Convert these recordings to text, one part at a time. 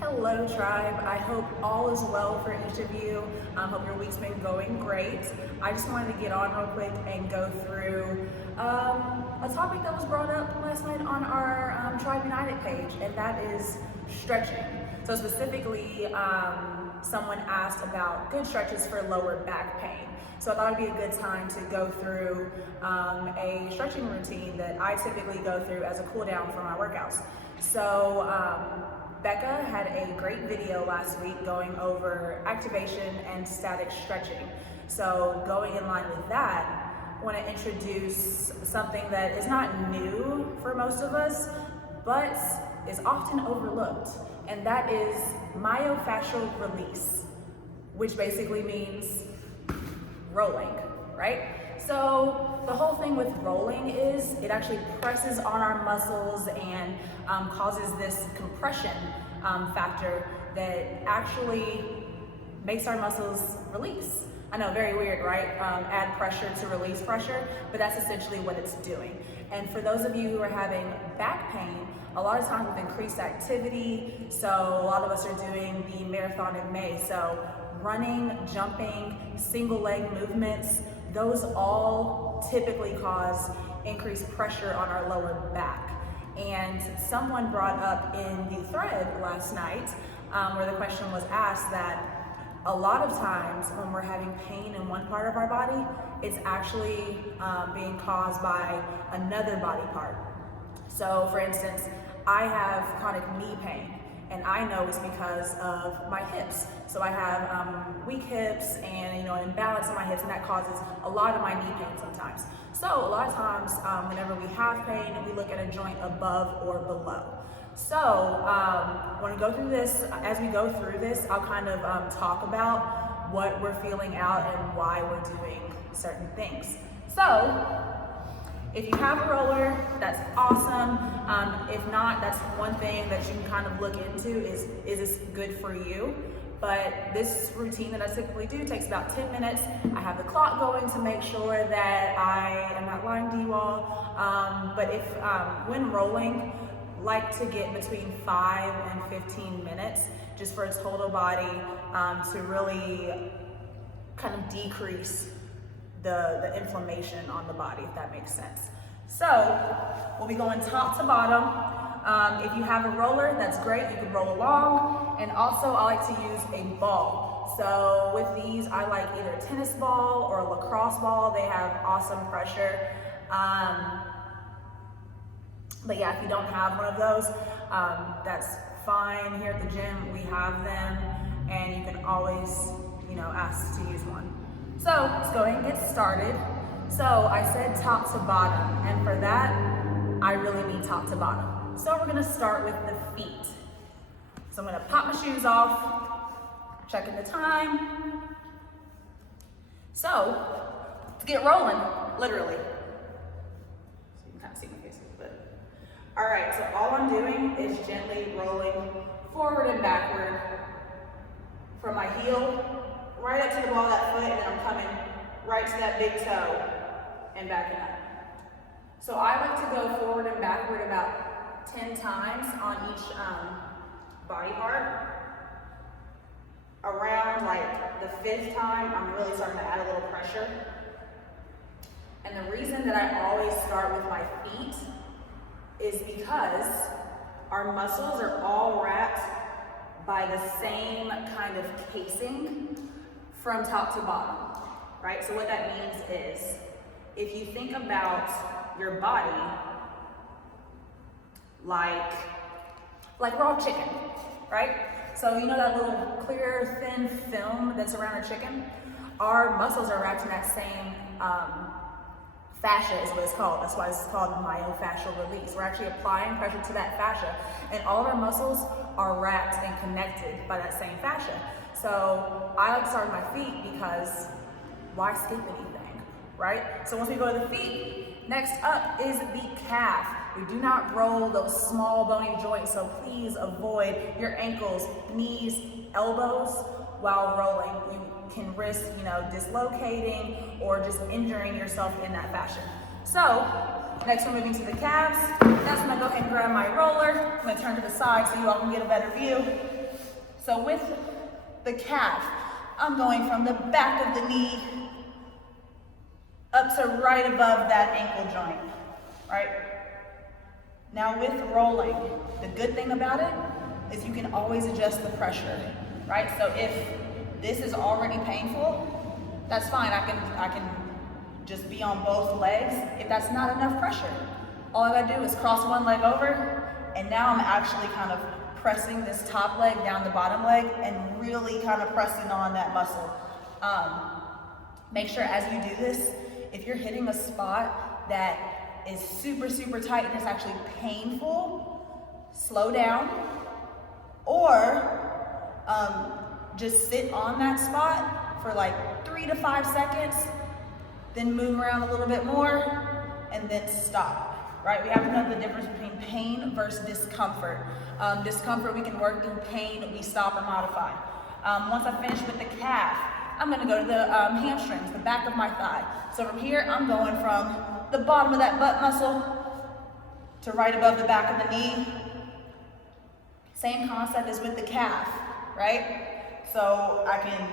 Hello tribe, I hope all is well for each of you. Hope your week's been going great. I just wanted to get on real quick and go through a topic that was brought up last night on our Tribe United page, and that is stretching. So specifically, someone asked about good stretches for lower back pain. So I thought it'd be a good time to go through a stretching routine that I typically go through as a cool down for my workouts. So Becca had a great video last week going over activation and static stretching. So going in line with that, I want to introduce something that is not new for most of us, but is often overlooked, and that is myofascial release, which basically means rolling, right? So the whole thing with rolling is it actually presses on our muscles and causes this compression factor that actually makes our muscles release. I know, very weird, right? Add pressure to release pressure, but that's essentially what it's doing. And for those of you who are having back pain, a lot of times with increased activity, so a lot of us are doing the marathon in May, so running, jumping, single leg movements, those all typically cause increased pressure on our lower back. And someone brought up in the thread last night where the question was asked that a lot of times when we're having pain in one part of our body, it's actually being caused by another body part. So for instance, I have chronic knee pain, and I know it's because of my hips. So I have weak hips and an imbalance in my hips, and that causes a lot of my knee pain sometimes. So a lot of times whenever we have pain, we look at a joint above or below. So when we go through this, as we go through this, I'll kind of talk about what we're feeling out and why we're doing certain things. So if you have a roller, that's awesome. If not, that's one thing that you can kind of look into is this good for you? But this routine that I typically do takes about 10 minutes. I have the clock going to make sure that I am not lying to you all. But if, when rolling, like to get between 5 and 15 minutes just for a total body to really kind of decrease the inflammation on the body, if that makes sense. So we'll be going top to bottom. If you have a roller, that's great, you can roll along. And also I like to use a ball. So with these, I like either a tennis ball or a lacrosse ball. They have awesome pressure. But yeah, if you don't have one of those, that's fine. Here at the gym, we have them, and you can always, ask to use one. So let's go ahead and get started. So I said top to bottom, and for that, I really mean top to bottom. So we're gonna start with the feet. So I'm gonna pop my shoes off, checking the time. So let's get rolling, literally. So you can kind of see my face a little bit. All right, so all I'm doing is gently rolling forward and backward from my heel right up to the ball of that foot, and then I'm coming right to that big toe and backing up. So I like to go forward and backward about 10 times on each body part. Around like the 5th time, I'm really starting to add a little pressure. And the reason that I always start with my feet is because our muscles are all wrapped by the same kind of casing from top to bottom, right? So what that means is, if you think about your body like raw chicken, right? So you know that little clear, thin film that's around a chicken? Our muscles are wrapped in that same fascia is what it's called. That's why it's called myofascial release. We're actually applying pressure to that fascia, and all of our muscles are wrapped and connected by that same fascia. So I like to start with my feet because why skip anything, right? So once we go to the feet, next up is the calf. We do not roll those small bony joints, so please avoid your ankles, knees, elbows while rolling. You can risk, dislocating or just injuring yourself in that fashion. So next we're moving to the calves. That's when I go ahead and grab my roller. I'm gonna turn to the side so you all can get a better view. So with the calf, I'm going from the back of the knee up to right above that ankle joint, right? Now with rolling, the good thing about it is you can always adjust the pressure, right? So if this is already painful, that's fine. I can just be on both legs. If that's not enough pressure, all I gotta do is cross one leg over, and now I'm actually kind of pressing this top leg down the bottom leg and really kind of pressing on that muscle. Make sure as you do this, if you're hitting a spot that is super, super tight and it's actually painful, slow down, or just sit on that spot for like 3 to 5 seconds, then move around a little bit more, and then stop, right? We have to know the difference between pain versus discomfort. Discomfort, we can work through. Pain, we stop or modify. Once I finish with the calf, I'm gonna go to the hamstrings, the back of my thigh. So from here, I'm going from the bottom of that butt muscle to right above the back of the knee. Same concept as with the calf, right? So I can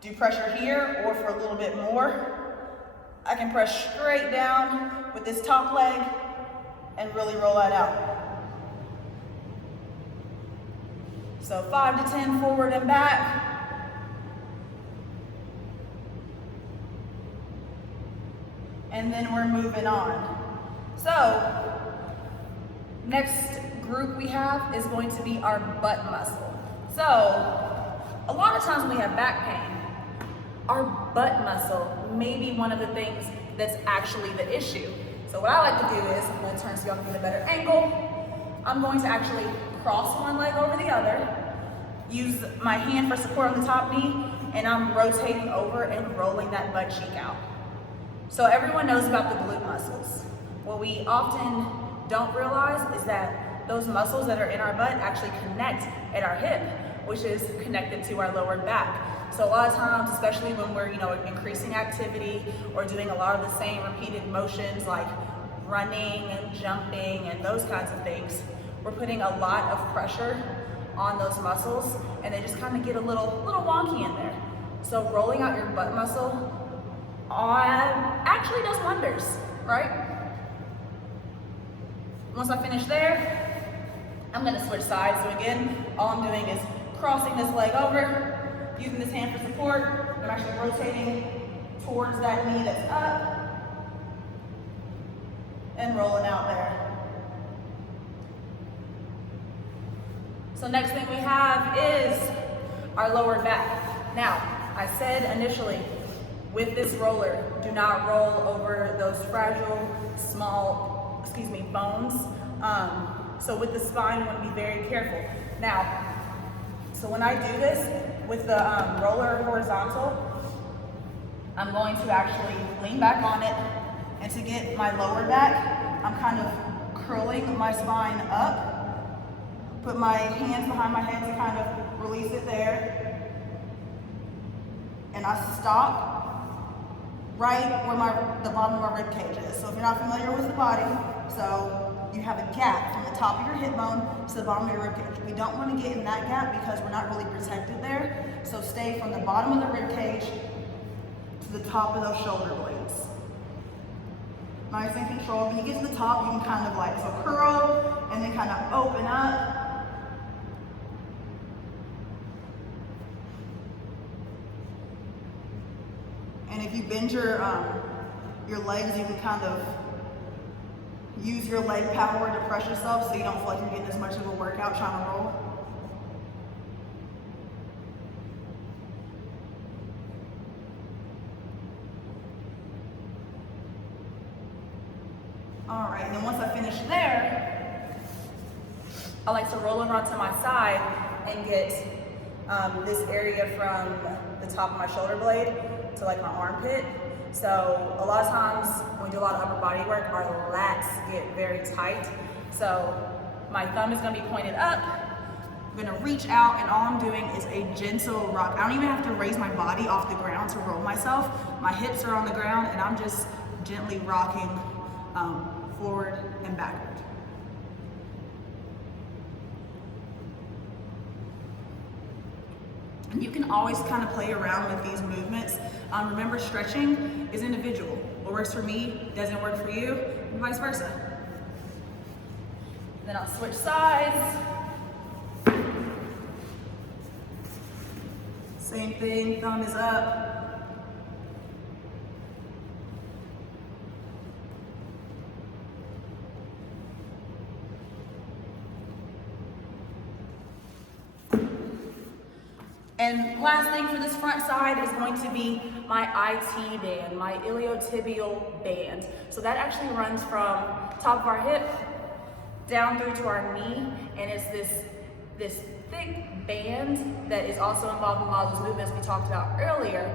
do pressure here, or for a little bit more, I can press straight down with this top leg and really roll that out. So 5 to 10 forward and back. And then we're moving on. So next group we have is going to be our butt muscle. So a lot of times when we have back pain, our butt muscle may be one of the things that's actually the issue. So what I like to do is, I'm going to turn so y'all can get a better angle. I'm going to actually cross one leg over the other, use my hand for support on the top knee, and I'm rotating over and rolling that butt cheek out. So everyone knows about the glute muscles. What we often don't realize is that those muscles that are in our butt actually connect at our hip, which is connected to our lower back. So a lot of times, especially when we're increasing activity or doing a lot of the same repeated motions like running and jumping and those kinds of things, we're putting a lot of pressure on those muscles, and they just kind of get a little wonky in there. So rolling out your butt muscle actually does wonders, right? Once I finish there, I'm gonna switch sides. So again, all I'm doing is crossing this leg over, using this hand for support. I'm actually rotating towards that knee that's up and rolling out there. So next thing we have is our lower back. Now, I said initially, with this roller, do not roll over those fragile, small, bones. So with the spine, you want to be very careful. Now, so when I do this with the roller horizontal, I'm going to actually lean back on it, and to get my lower back, I'm kind of curling my spine up, put my hands behind my head to kind of release it there, and I stop right where the bottom of my rib cage is. So if you're not familiar with the body, so you have a gap from the top of your hip bone to the bottom of your rib cage. We don't want to get in that gap because we're not really protected there. So stay from the bottom of the rib cage to the top of those shoulder blades. Nice and controlled. When you get to the top, you can kind of so curl and then kind of open up. And if you bend your legs, you can kind of use your leg power to press yourself so you don't feel like you're getting as much of a workout trying to roll. All right, and then once I finish there, I like to roll over onto my side and get this area from the top of my shoulder blade to my armpit. So a lot of times when we do a lot of upper body work, our lats get very tight. So my thumb is gonna be pointed up. I'm gonna reach out, and all I'm doing is a gentle rock. I don't even have to raise my body off the ground to roll myself. My hips are on the ground, and I'm just gently rocking forward and backward. And you can always kind of play around with these movements. Remember, stretching is individual. What works for me doesn't work for you, and vice versa. And then I'll switch sides. Same thing, thumb is up. And last thing for this front side is going to be my IT band, my iliotibial band. So that actually runs from top of our hip down through to our knee, and it's this thick band that is also involved in a lot of those movements we talked about earlier.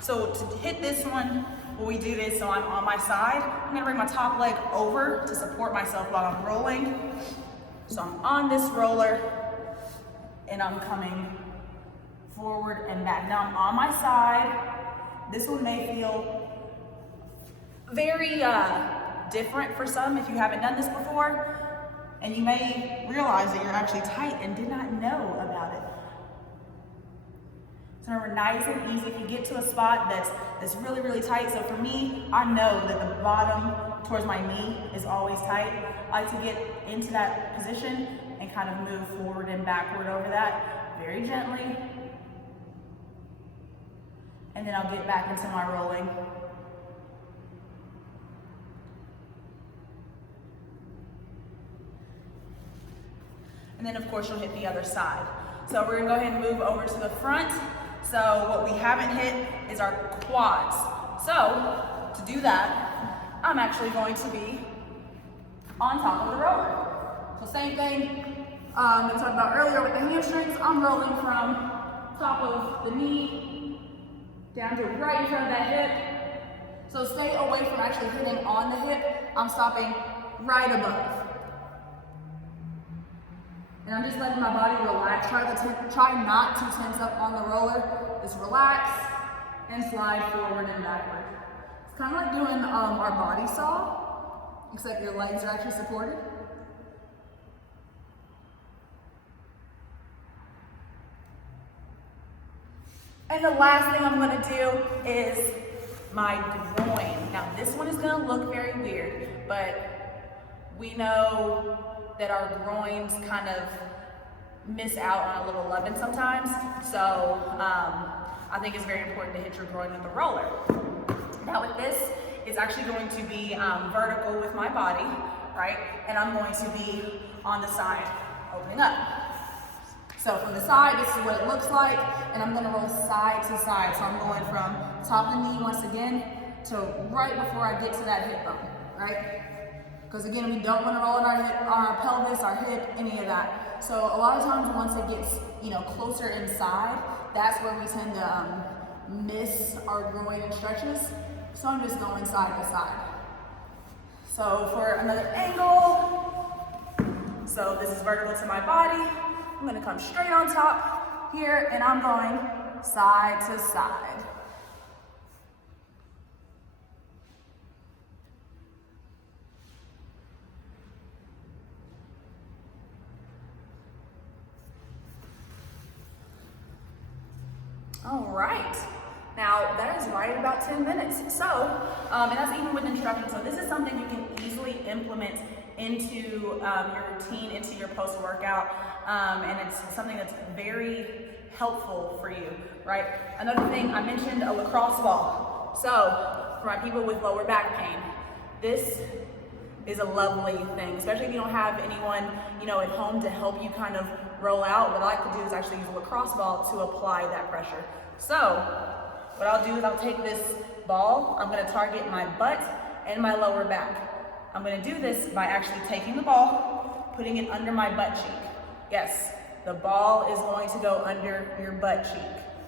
So to hit this one, what we do is, so I'm on my side, I'm gonna bring my top leg over to support myself while I'm rolling. So I'm on this roller, and I'm coming forward and back. Now I'm on my side. This one may feel very different for some if you haven't done this before, and you may realize that you're actually tight and did not know about it. So remember, nice and easy. If you get to a spot that's really, really tight, so for me, I know that the bottom towards my knee is always tight. I like to get into that position and kind of move forward and backward over that very gently. And then I'll get back into my rolling. And then of course you'll hit the other side. So we're gonna go ahead and move over to the front. So what we haven't hit is our quads. So to do that, I'm actually going to be on top of the roller. So same thing we talked about earlier with the hamstrings. I'm rolling from top of the knee down to right in front of that hip. So stay away from actually hitting on the hip. I'm stopping right above. And I'm just letting my body relax. Try not to tense up on the roller. Just relax and slide forward and backward. It's kind of like doing our body saw, except your legs are actually supported. And the last thing I'm gonna do is my groin. Now this one is gonna look very weird, but we know that our groins kind of miss out on a little loving sometimes. So I think it's very important to hit your groin with the roller. Now with this, it's actually going to be vertical with my body, right? And I'm going to be on the side, opening up. So from the side, this is what it looks like, and I'm gonna roll side to side. So I'm going from top of the knee once again to right before I get to that hip bone, right? Because again, we don't want to roll on our pelvis, our hip, any of that. So a lot of times once it gets, closer inside, that's where we tend to miss our groin and stretches. So I'm just going side to side. So for another angle, so this is vertical to my body. I'm gonna come straight on top here, and I'm going side to side. All right, now that is right at about 10 minutes. So, and that's even with instructions. So this is something you can easily implement into your routine, into your post-workout, and it's something that's very helpful for you, right? Another thing, I mentioned a lacrosse ball. So, for my people with lower back pain, this is a lovely thing, especially if you don't have anyone, at home to help you kind of roll out. What I like to do is actually use a lacrosse ball to apply that pressure. So, what I'll do is I'll take this ball, I'm gonna target my butt and my lower back. I'm gonna do this by actually taking the ball, putting it under my butt cheek. Yes, the ball is going to go under your butt cheek,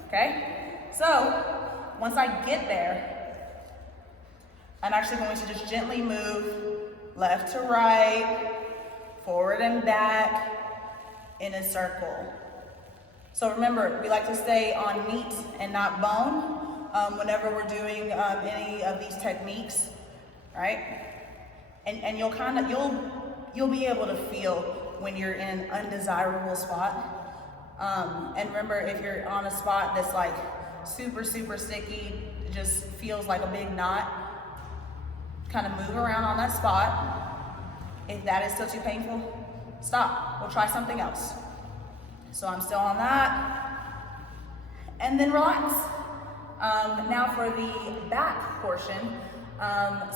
okay? So, once I get there, I'm actually going to just gently move left to right, forward and back in a circle. So remember, we like to stay on meat and not bone whenever we're doing any of these techniques, right? And you'll be able to feel when you're in an undesirable spot. And remember, if you're on a spot that's like super, super sticky, it just feels like a big knot, kind of move around on that spot. If that is still too painful, stop. We'll try something else. So I'm still on that. And then relax. Now for the back portion.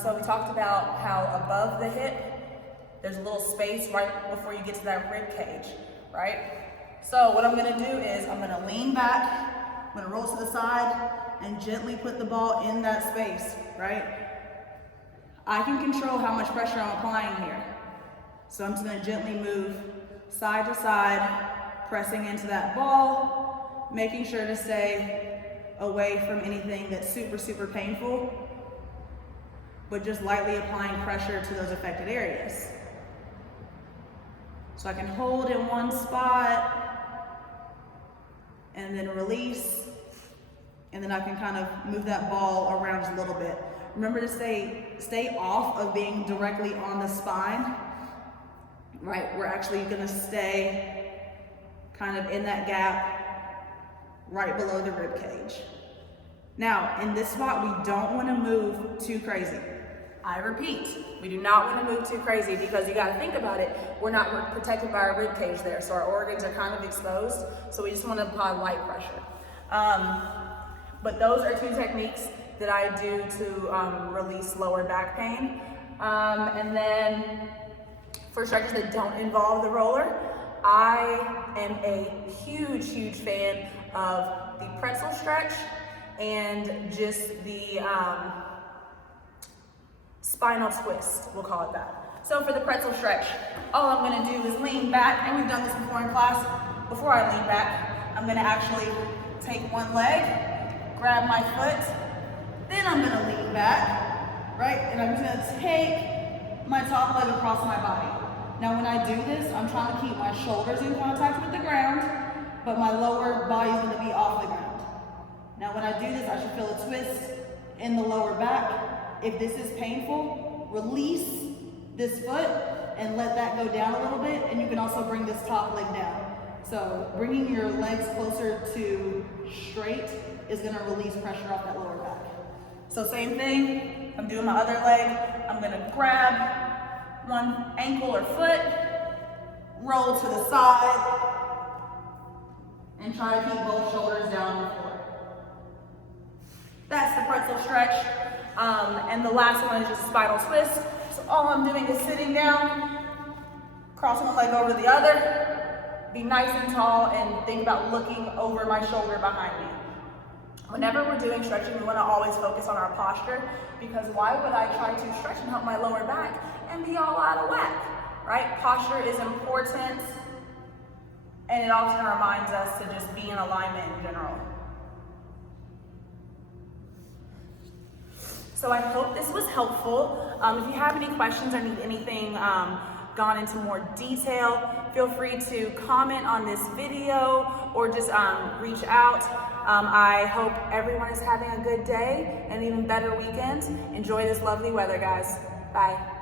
So we talked about how above the hip, there's a little space right before you get to that rib cage, right? So what I'm gonna do is I'm gonna lean back, I'm gonna roll to the side and gently put the ball in that space, right? I can control how much pressure I'm applying here. So I'm just gonna gently move side to side, pressing into that ball, making sure to stay away from anything that's super, super painful, but just lightly applying pressure to those affected areas. So I can hold in one spot and then release, and then I can kind of move that ball around just a little bit. Remember to stay off of being directly on the spine, right? We're actually gonna stay kind of in that gap right below the rib cage. Now, in this spot, we don't wanna move too crazy. I repeat, we do not want to move too crazy because you got to think about it. We're not protected by our rib cage there, so our organs are kind of exposed. So we just want to apply light pressure. But those are two techniques that I do to release lower back pain. And then for stretches that don't involve the roller, I am a huge, huge fan of the pretzel stretch and just the spinal twist, we'll call it that. So for the pretzel stretch, all I'm gonna do is lean back, and we've done this before in class. Before I lean back, I'm gonna actually take one leg, grab my foot, then I'm gonna lean back, right? And I'm just gonna take my top leg across my body. Now when I do this, I'm trying to keep my shoulders in contact with the ground, but my lower body is gonna be off the ground. Now when I do this, I should feel a twist in the lower back. If this is painful, release this foot and let that go down a little bit, and you can also bring this top leg down. So bringing your legs closer to straight is gonna release pressure off that lower back. So same thing, I'm doing my other leg. I'm gonna grab one ankle or foot, roll to the side, and try to keep both shoulders down on the floor. That's the pretzel stretch. And the last one is just a spinal twist. So all I'm doing is sitting down, crossing one leg over the other, be nice and tall, and think about looking over my shoulder behind me. Whenever we're doing stretching, we want to always focus on our posture, because why would I try to stretch and help my lower back and be all out of whack, right? Posture is important, and it often reminds us to just be in alignment in general. So I hope this was helpful. If you have any questions or need anything gone into more detail, feel free to comment on this video or just reach out. I hope everyone is having a good day and even better weekend. Enjoy this lovely weather, guys. Bye.